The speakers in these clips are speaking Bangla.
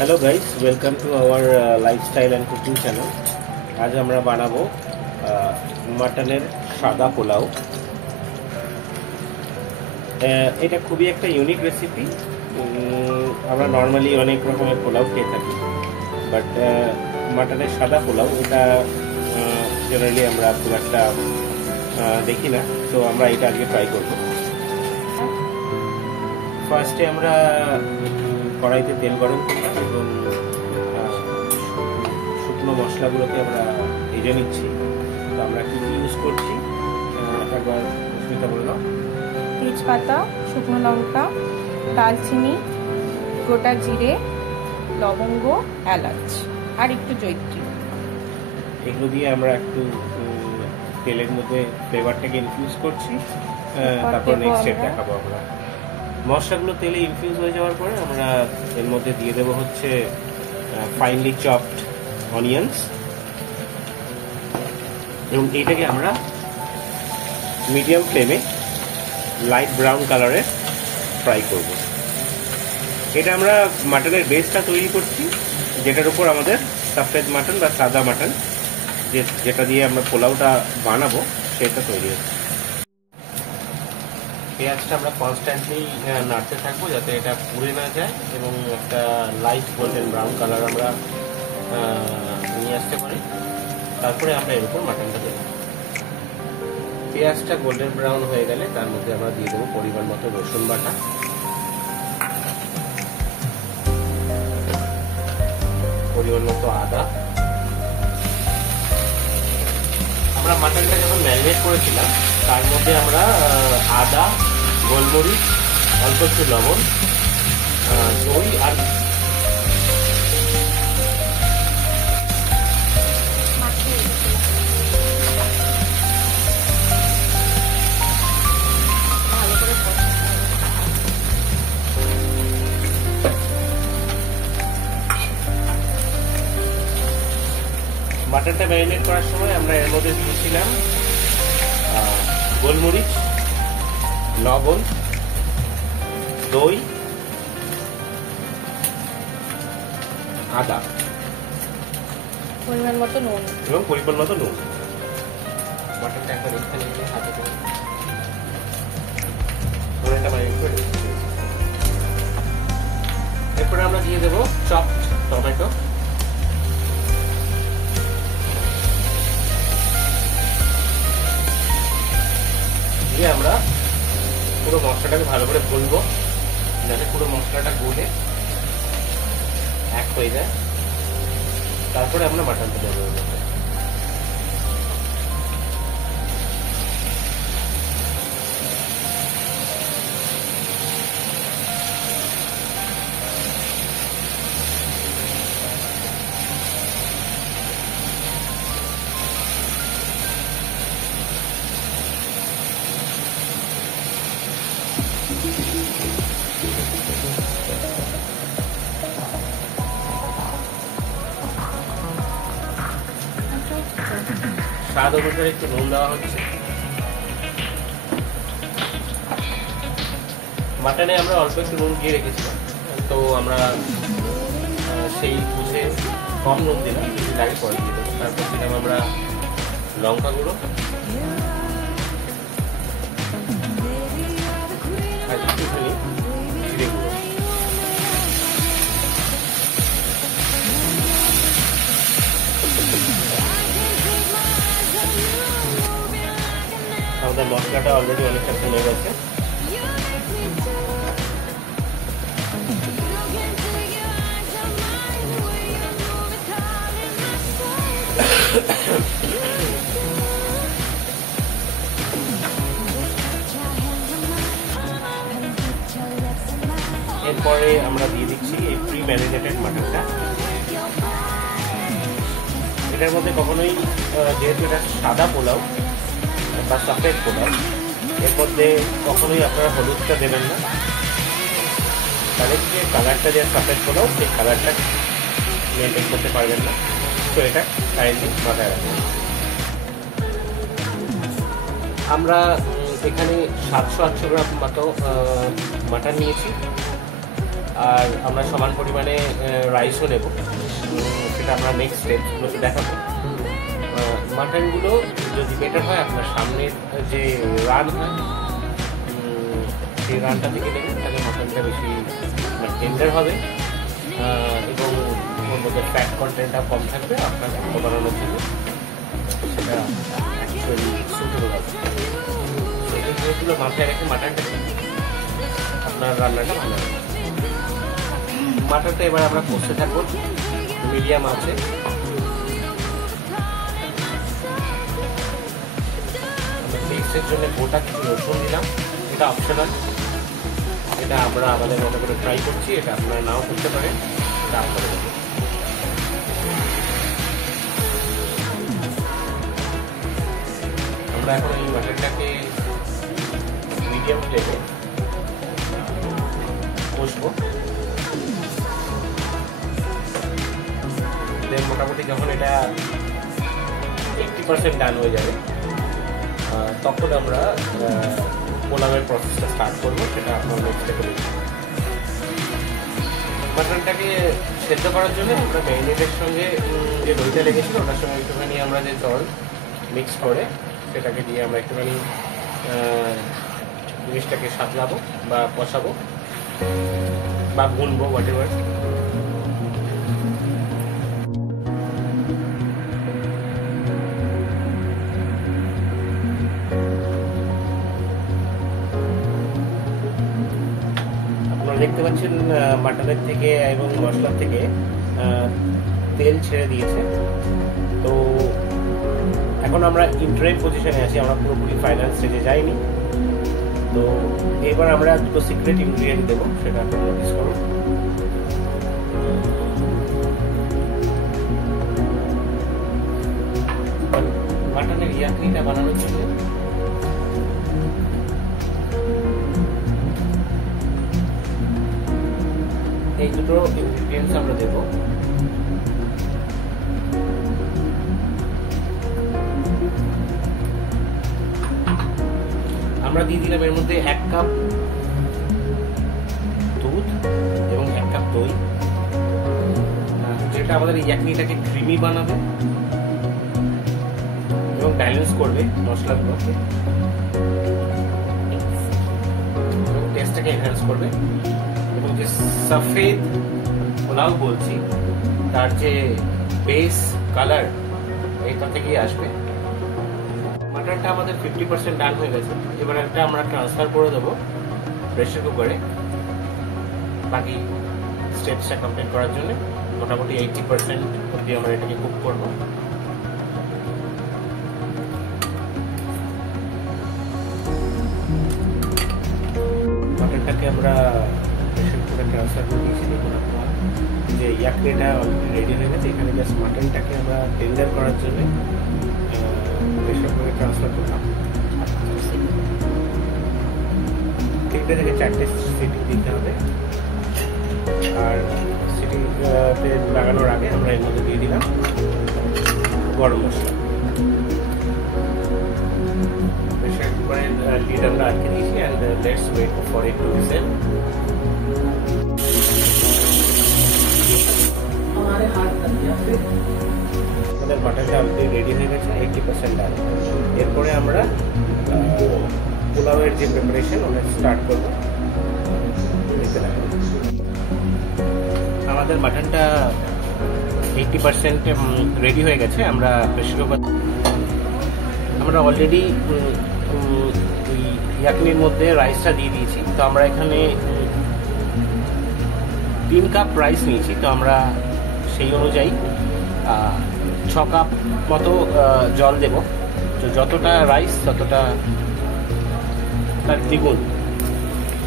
Hello guys, welcome to our lifestyle and cooking channel. आज আমরা বানাবো মাটনের সাদা পোলাও। এটা খুবই একটা ইউনিক রেসিপি। আমরা নরমালি অনেক রকমের পোলাও খেয়ে থাকি, বাট মাটনের সাদা পোলাও এটা জেনারেলি আমরা খুব একটা দেখি না। তো আমরা এটা আজকে ট্রাই করব। ফার্স্টে আমরা কড়াইতে তেল গরম করলাম এবং শুকনো মশলাগুলোকে আমরা ভেজে নিচ্ছি। তো আমরা কি কি ইউজ করছি একবার সুস্মিতা বললাম। তেজপাতা, শুকনো লঙ্কা, দালচিনি, গোটা জিরে, লবঙ্গ, এলাচ আর একটু জয়িত্রী, এগুলো দিয়ে আমরা একটু তেলের মধ্যে ফ্লেভারটাকে ইনফিউজ করছি। তারপর নেক্সট স্টেপ দেখাবো আমরা। মশলাগুলো তেলে ইনফিউজ হয়ে যাওয়ার পরে আমরা এর মধ্যে দিয়ে দেবো হচ্ছে ফাইনলি চপড অনিয়ন্স, এবং এইটাকে আমরা মিডিয়াম ফ্লেমে লাইট ব্রাউন কালারে ফ্রাই করব। এটা আমরা মাটনের বেসটা তৈরি করছি, যেটার উপর আমাদের সফেদ মাটন বা সাদা মাটন যেটা দিয়ে আমরা পোলাওটা বানাবো সেটা তৈরি হচ্ছে। পেঁয়াজটা আমরা কনস্ট্যান্টলি নাড়তে থাকবো যাতে এটা পুড়ে না যায় এবং একটা লাইট গোল্ডেন ব্রাউন কালার আমরা নিয়ে আসতে পারি। তারপরে আমরা এর উপর মাটনটা দেবো। পেঁয়াজটা গোল্ডেন ব্রাউন হয়ে গেলে তার মধ্যে আমরা দিয়ে দেবো পরিমাণ মতো রসুন বাটা, পরিমাণ মতো আদা। আমরা মাটনটা যখন ম্যারিনেট করেছিলাম তার মধ্যে আমরা আদা, গোলমরিচ, অল্প একটু লবণ, দই আর মাটনটা ম্যারিনেট করার সময় আমরা এর মধ্যে দিয়েছিলাম গোলমরিচ, লবণ, দই, আদা, পরিমাণ মতো নুন এবং পরিমাণ মতো নুন। মাটনটা একবার এখানে নিয়ে হাতে করে এরপরে আমরা দিয়ে দেবো চপড টমেটো, দিয়ে আমরা পুরো মশলাটাকে ভালো করে ভুনবো যাতে পুরো মশলাটা গলে এক হয়ে যায়। তারপরে আমরা মাটনটা দেবো। স্বাদ অনুসারে একটু নুন দেওয়া হচ্ছে। মাটনে আমরা অল্প একটু নুন দিয়ে রেখেছিলাম, তো আমরা সেই বুঝে কম নুন দিলাম, আগে পরে দিয়ে দেবো। তারপর দিলাম আমরা লঙ্কা গুঁড়ো আর একটুখানি জিরে গুঁড়ো। আমাদের মশলাটা অলরেডি অনেকটা কমে গেছে। এরপরে আমরা দিয়ে দিচ্ছি এই প্রি ম্যারিনেটেড মাটনটা। এটার মধ্যে কখনোই, যেহেতু এটা সাদা পোলাও বা সফেদ পোলাও, এর মধ্যে কখনোই আপনারা হলুদটা দেবেন না, তাহলে যে কালারটা যে সফেদ পোলাও সেই কালারটা মেনটেন করতে পারবেন না। তো এটা কাইন্ডলি মাথায় রাখবেন। আমরা এখানে 700-800 গ্রাম মতো মাটন নিয়েছি, আর আমরা সমান পরিমাণে রাইসও নেব, সেটা আমরা নেক্সট স্টেপগুলোতে দেখাবো। মাটনগুলো যদি বেটার হয় আপনার সামনের যে রান হয় সেই রানটা থেকে নেবেন, তাহলে মাটনটা বেশি টেন্ডার হবে এবং ওর মধ্যে ফ্যাট কন্টেন্টটা কম থাকবে, আপনার ভালো বানানোর জন্য সেটা অ্যাকচুয়ালি সুটেবল হবে। এই জিনিসগুলো মাথায় রেখে মাটনটা আপনার রান্নাটা ভালো হবে। মাটনটা এবার আমরা কষতে থাকবো মিডিয়াম আছে। আমরা টেস্টের জন্য গোটা কিছু রসুন দিলাম, এটা অপশনাল, এটা আমরা আমাদের মতো করে ট্রাই করছি, এটা আপনারা নাও করতে পারেন, এটা আপনাদের। আমরা এখন এই মাটনটাকে মিডিয়াম ফ্লেমে কষবো। দেন মোটামুটি যখন এটা 80% ডান হয়ে যাবে তখন আমরা পোলাওয়ের প্রসেসটা স্টার্ট করবো, সেটা আপনার নেক্সট স্টেপে দেখব। মাটনটাকে সেদ্ধ করার জন্য আমরা ম্যারিনেটের সঙ্গে যে দইটা লেগেছিল ওটার সঙ্গে একটুখানি আমরা যে জল মিক্স করে সেটাকে দিয়ে আমরা একটুখানি জিনিসটাকে সাজাবো বা কষাবো বা গুনবো, হোয়াট এভার। আপনারা দেখতে পাচ্ছেন মাটনের থেকে এবং মশলার থেকে তেল ছেড়ে দিয়েছে। তো এখন আমরা ইন্টারেম পজিশনে আছি, আমরা পুরোপুরি ফাইনাল স্টেজে যাইনি। তো এবার আমরা দুটো সিক্রেট ইনগ্রিডিয়েন্ট দেবো, সেটা আপনারা নোটিস করুন। মাটনের ইয়াকনিটা বানানোর জন্য এই দুটো ইনগ্রিডিয়েন্টস আমরা দেবো। আমরা দিয়ে দিলাম এর মধ্যে 1 কাপ দুধ এবং 1 কাপ দই, যেটা আমাদের ইয়াকনিটাকে ক্রিমি বানাবে এবং ব্যালেন্স করবে মশলাগুলোকে এবং টেস্টটাকে এনহ্যান্স করবে। এবং যে সফেদ পোলাও বলছি তার যে বেস কালার এটা থেকেই আসবে। মাটনটা আমাদের 50% ডান হয়ে গেছে, এবার একটা আমরা ট্রান্সফার করে দেবো প্রেসার কুকারে বাকি স্টেপসটা কমপ্লিট করার জন্য। মোটামুটি 80% অবধি আমরা এটাকে কুক করবো। মাটনটাকে আমরা প্রেসার কুকারে ট্রান্সফার করে দিয়েছি। দেখুন আপনারা যে ইয়াকনিটা অলরেডি রেডি হয়ে গেছে, এখানে জাস্ট মাটনটাকে আমরা টেন্ডার করার জন্য প্রেসার কুকারে ট্রান্সফার করলাম। 3 থেকে 4টে সিটি দিতে হবে, আর সিটিতে লাগানোর আগে আমরা এর মধ্যে দিয়ে দিলাম গরম মশলা। প্রেসার কুকারের লিড আমরা আটকে দিয়েছি and let's wait for it to whistle. আমাদের মাটনটা অলরেডি রেডি হয়ে গেছে, 80% ডান। এরপরে আমরা পোলাওয়ের যে প্রিপারেশন ওটা স্টার্ট করবো। আমাদের মাটনটা 80% রেডি হয়ে গেছে। আমরা প্রেসার কুকার আমরা অলরেডি ইয়াকনির মধ্যে রাইসটা দিয়ে দিয়েছি। তো আমরা এখানে 3 কাপ রাইস নিয়েছি, তো আমরা সেই অনুযায়ী 6 কাপ মতো জল দেব। তো যতটা রাইস ততটা তার দ্বিগুণ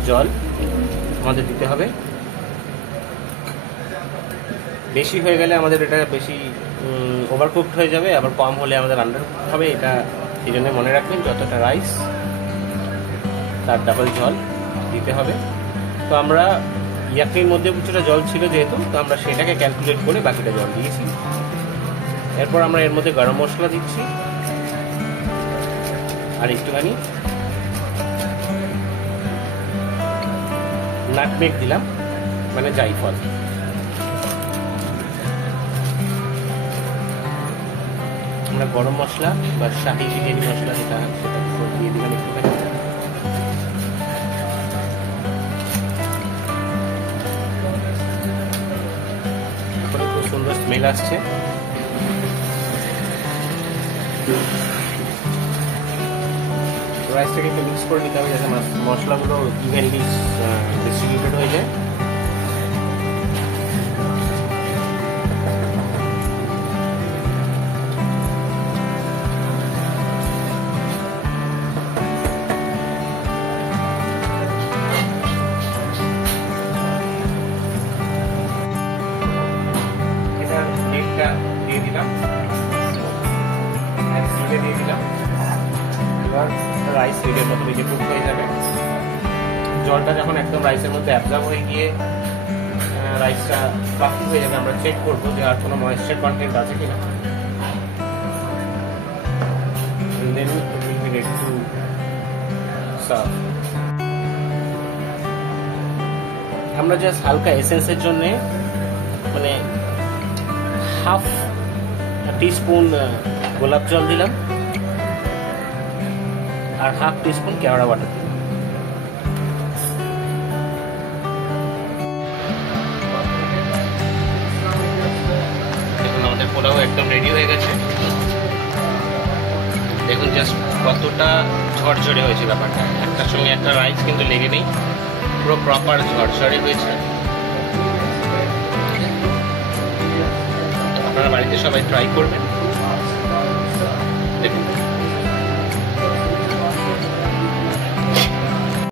জল আমাদের দিতে হবে। বেশি হয়ে গেলে আমাদের এটা বেশি ওভারকুকড হয়ে যাবে, আবার কম হলে আমাদের আন্ডারকুকড হবে। এটা এই জন্য মনে রাখবেন যতটা রাইস তার ডাবল জল দিতে হবে। তো আমরা ইয়াকনির মধ্যে কিছুটা জল ছিল যেহেতু, তো আমরা সেটাকে ক্যালকুলেট করে বাকিটা জল দিয়েছি। এরপর আমরা এর মধ্যে গরম মশলা দিচ্ছি আর একটুখানি নাটমেগ দিলাম। মানে জায়ফল। আমরা গরম মশলা বা শাহি বিরিয়ানি মশলা যেটা সেটা দিয়ে দিলাম একটুখানি। খুব সুন্দর স্মেল আসছে। রাইসটাকে একটু মিক্স করে নিতে হবে যাতে মশলাগুলো ইভেনলি ডিস্ট্রিবিউটেড হয়ে যায়। এটা নেটটা দিয়ে দিলাম, দিয়ে দিলাম। এবার রাইস রেডের মতো নিজে কুক হয়ে যাবে। জলটা যখন একদম রাইসের মধ্যে অ্যাবজর্ব হয়ে গিয়ে রাইসটা ফ্লাফি হয়ে যাবে, আমরা চেক করবো যে আর কোনো ময়েশ্চার কন্টেন্ট আছে কিনা। Then will be ready to serve. আমরা জাস্ট হালকা এসেন্সের জন্যে মানে হাফ টিস্পুন গোলাপ জল দিলাম আর হাফ টিস্পুন কেওড়া বাটার দিলাম। দেখুন আমাদের পোলাও একদম রেডি হয়ে গেছে। দেখুন জাস্ট কতটা ঝরঝরে হয়েছে ব্যাপারটা, একটার সঙ্গে একটা রাইস কিন্তু লেগে নেই, পুরো প্রপার ঝরঝরে হয়েছে। আপনারা বাড়িতে সবাই ট্রাই করবেন।